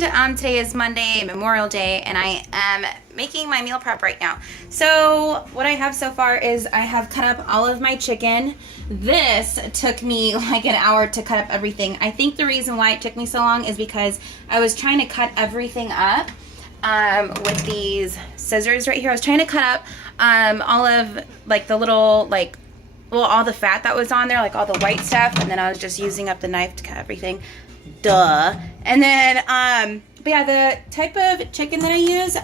weekend. Today is Monday, Memorial Day, and I am making my meal prep right now. So what I have so far is I have cut up all of my chicken. This took me like an hour to cut up everything. I think the reason why it took me so long is because I was trying to cut everything up with these scissors right here. I was trying to cut up all of like the little all the fat that was on there, like all the white stuff, and then I was just using up the knife to cut everything. Duh. And then but yeah, the type of chicken that I use,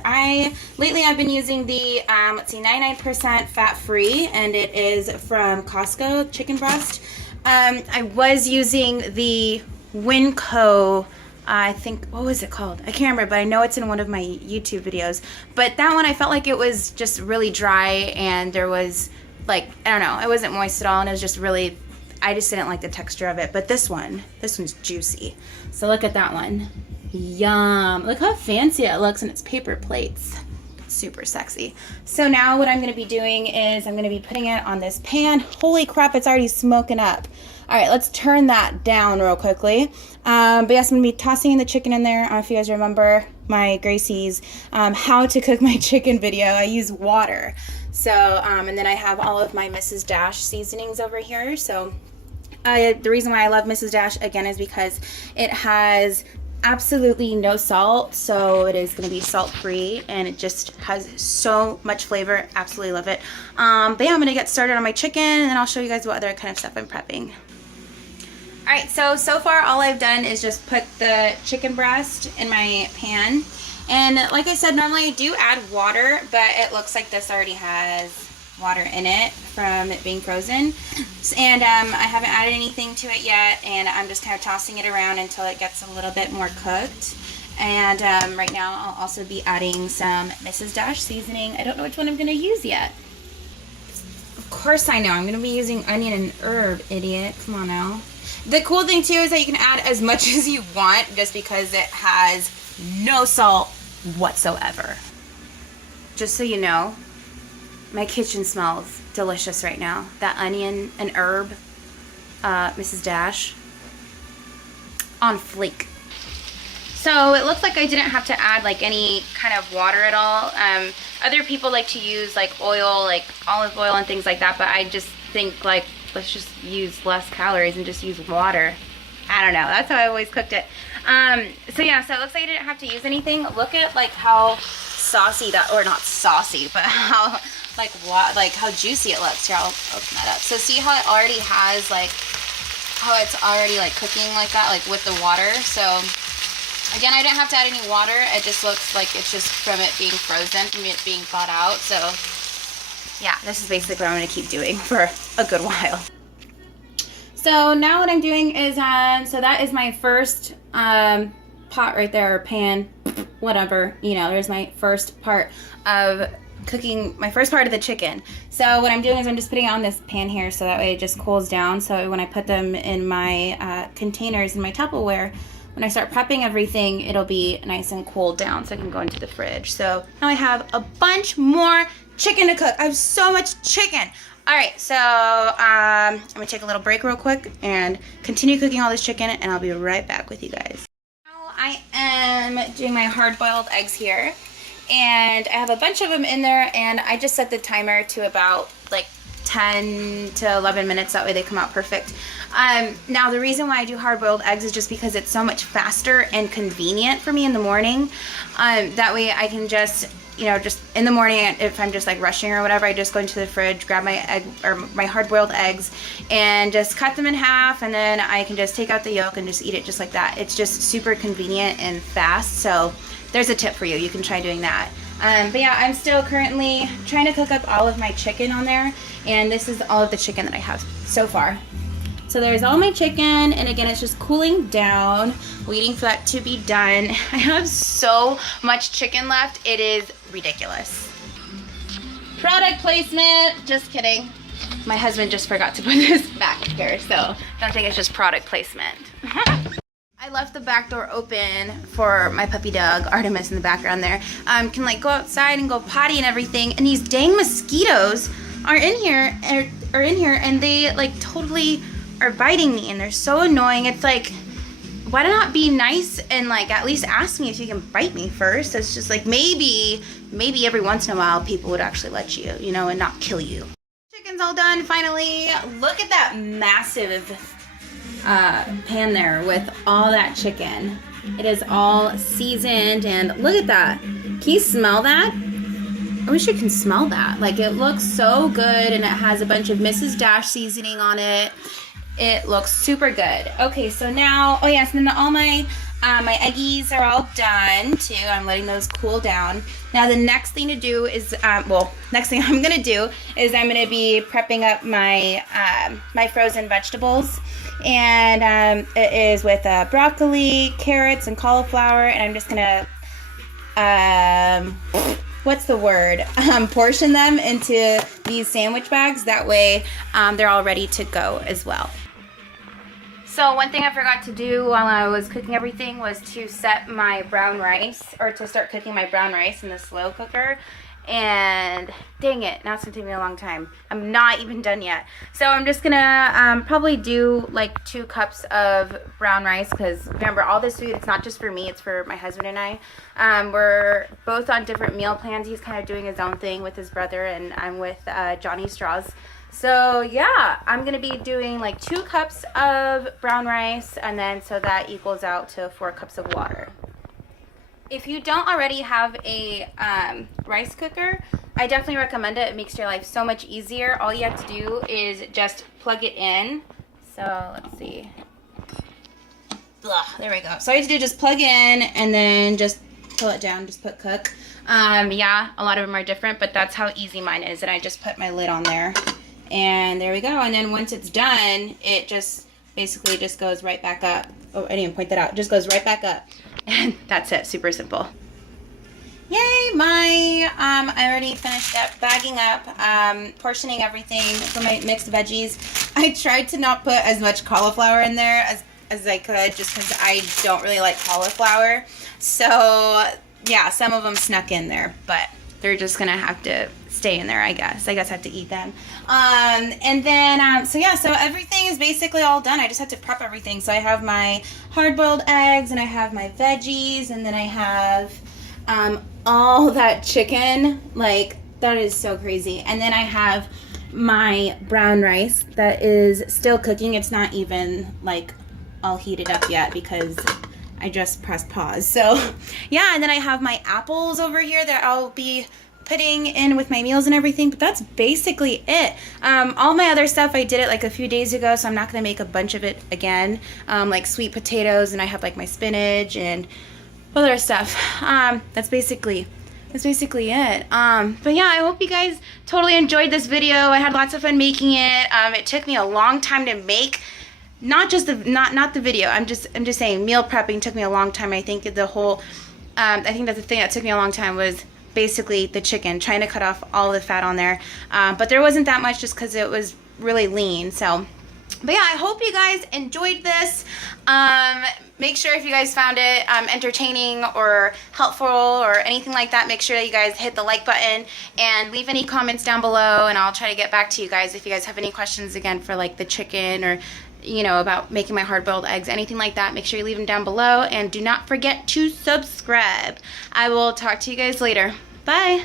lately I've been using the 99% fat free, and it is from Costco chicken breast. I was using the Winco, I think, what was it called? I can't remember, but I know it's in one of my YouTube videos. But that one, I felt like it was just really dry, and there was like, I don't know, it wasn't moist at all, and it was just really, I just didn't like the texture of it. But this one's juicy. So look at that one. Yum. Look how fancy it looks, and it's paper plates. Super sexy. So now what I'm going to be doing is I'm going to be putting it on this pan. Holy crap, it's already smoking up. All right, let's turn that down real quickly. But yes, I'm going to be tossing the chicken in there. I don't know if you guys remember my Gracie'S how to cook my chicken video. I use water. So, and then I have all of my Mrs. Dash seasonings over here. So the reason why I love Mrs. Dash, again, is because it has absolutely no salt. So it is going to be salt free, and it just has so much flavor. Absolutely love it. But yeah, I'm going to get started on my chicken, and then I'll show you guys what other kind of stuff I'm prepping. Alright, so far all I've done is just put the chicken breast in my pan. And like I said, normally I do add water, but it looks like this already has water in it from it being frozen. And I haven't added anything to it yet, and I'm just kind of tossing it around until it gets a little bit more cooked. And right now I'll also be adding some Mrs. Dash seasoning. I don't know which one I'm going to use yet. Of course I know. I'm going to be using onion and herb, idiot. Come on now. The cool thing too is that you can add as much as you want, just because it has no salt whatsoever. Just so you know, my kitchen smells delicious right now. That onion and herb, Mrs. Dash, on fleek. So it looks like I didn't have to add like any kind of water at all. Other people like to use like oil, like olive oil and things like that, but I just think like, let's just use less calories and just use water. I don't know. That's how I always cooked it. So yeah, so it looks like I didn't have to use anything. Look at like how saucy that, or not saucy, but how like how juicy it looks. Here, I'll open that up. So see how it already has like, how it's already like cooking like that, like with the water. So again, I didn't have to add any water. It just looks like it's just from it being frozen, from it being thawed out. So yeah, this is basically what I'm going to keep doing for a good while. So now what I'm doing is, so that is my first pot right there, or pan, whatever, you know, there's my first part of cooking, my first part of the chicken. So what I'm doing is I'm just putting it on this pan here, so that way it just cools down. So when I put them in my containers in my Tupperware, when I start prepping everything, it'll be nice and cooled down so I can go into the fridge. So now I have a bunch more chicken to cook. I have so much chicken. All right, so I'm gonna take a little break real quick and continue cooking all this chicken, and I'll be right back with you guys. Now I am doing my hard-boiled eggs here, and I have a bunch of them in there, and I just set the timer to about like 10 to 11 minutes. That way they come out perfect. Now the reason why I do hard-boiled eggs is just because it's so much faster and convenient for me in the morning. That way I can just, you know, just in the morning, if I'm just like rushing or whatever, I just go into the fridge, grab my egg or my hard-boiled eggs, and just cut them in half, and then I can just take out the yolk and just eat it just like that. It's just super convenient and fast. So there's a tip for you. You can try doing that. But yeah, I'm still currently trying to cook up all of my chicken on there, and this is all of the chicken that I have so far. So there's all my chicken, and again, it's just cooling down, waiting for that to be done. I have so much chicken left, it is ridiculous. Product placement, just kidding. My husband just forgot to put this back here, so don't think it's just product placement. I left the back door open for my puppy dog, Artemis, in the background there. Can like go outside and go potty and everything, and these dang mosquitoes are in here, and they like totally are biting me, and they're so annoying. It's like, why not be nice and like at least ask me if you can bite me first? It's just like maybe every once in a while people would actually let you, you know, and not kill you. Chicken's all done finally. Look at that massive pan there with all that chicken. It is all seasoned, and look at that. Can you smell that? I wish you can smell that. Like, it looks so good, and it has a bunch of Mrs. Dash seasoning on it. It looks super good. Okay, so now, oh yes, and then all my my eggies are all done too. I'm letting those cool down. Now the next thing to do is, next thing I'm gonna do is I'm gonna be prepping up my my frozen vegetables, and it is with broccoli, carrots, and cauliflower, and I'm just gonna what's the word? Portion them into these sandwich bags. That way they're all ready to go as well. So one thing I forgot to do while I was cooking everything was to set my brown rice, or to start cooking my brown rice in the slow cooker. And dang it, now it's gonna take me a long time. I'm not even done yet. So I'm just gonna probably do like 2 cups of brown rice, because remember, all this food, it's not just for me, it's for my husband and I. We're both on different meal plans. He's kind of doing his own thing with his brother, and I'm with Johnny Straws. So yeah, I'm gonna be doing like 2 cups of brown rice, and then so that equals out to 4 cups of water. If you don't already have a rice cooker, I definitely recommend it. It makes your life so much easier. All you have to do is just plug it in. So let's see. Blah, there we go. So all you have to do is just plug in and then just pull it down, just put cook. Yeah, a lot of them are different, but that's how easy mine is. And I just put my lid on there. And there we go. And then once it's done, it just basically just goes right back up. Oh, I didn't even point that out. It just goes right back up. And that's it. Super simple. Yay, I already finished up bagging up, portioning everything for my mixed veggies. I tried to not put as much cauliflower in there as I could, just because I don't really like cauliflower. So yeah, some of them snuck in there, but they're just gonna have to stay in there, I guess. I have to eat them. And then, so yeah, so everything is basically all done. I just have to prep everything. So I have my hard-boiled eggs, and I have my veggies, and then I have all that chicken. Like, that is so crazy. And then I have my brown rice that is still cooking. It's not even like all heated up yet because I just pressed pause. So yeah, and then I have my apples over here that I'll be putting in with my meals and everything, but that's basically it. All my other stuff, I did it like a few days ago, so I'm not gonna make a bunch of it again, like sweet potatoes, and I have like my spinach and other stuff. That's basically it. But yeah, I hope you guys totally enjoyed this video. I had lots of fun making it. It took me a long time to make. Not just not the video. I'm just saying, meal prepping took me a long time. I think the whole I think that the thing that took me a long time was basically the chicken, trying to cut off all the fat on there. But there wasn't that much just because it was really lean. So, but yeah, I hope you guys enjoyed this. Make sure if you guys found it entertaining or helpful or anything like that, make sure that you guys hit the like button and leave any comments down below, and I'll try to get back to you guys if you guys have any questions again for like the chicken, or you know, about making my hard-boiled eggs, anything like that. Make sure you leave them down below, and do not forget to subscribe. I will talk to you guys later. Bye.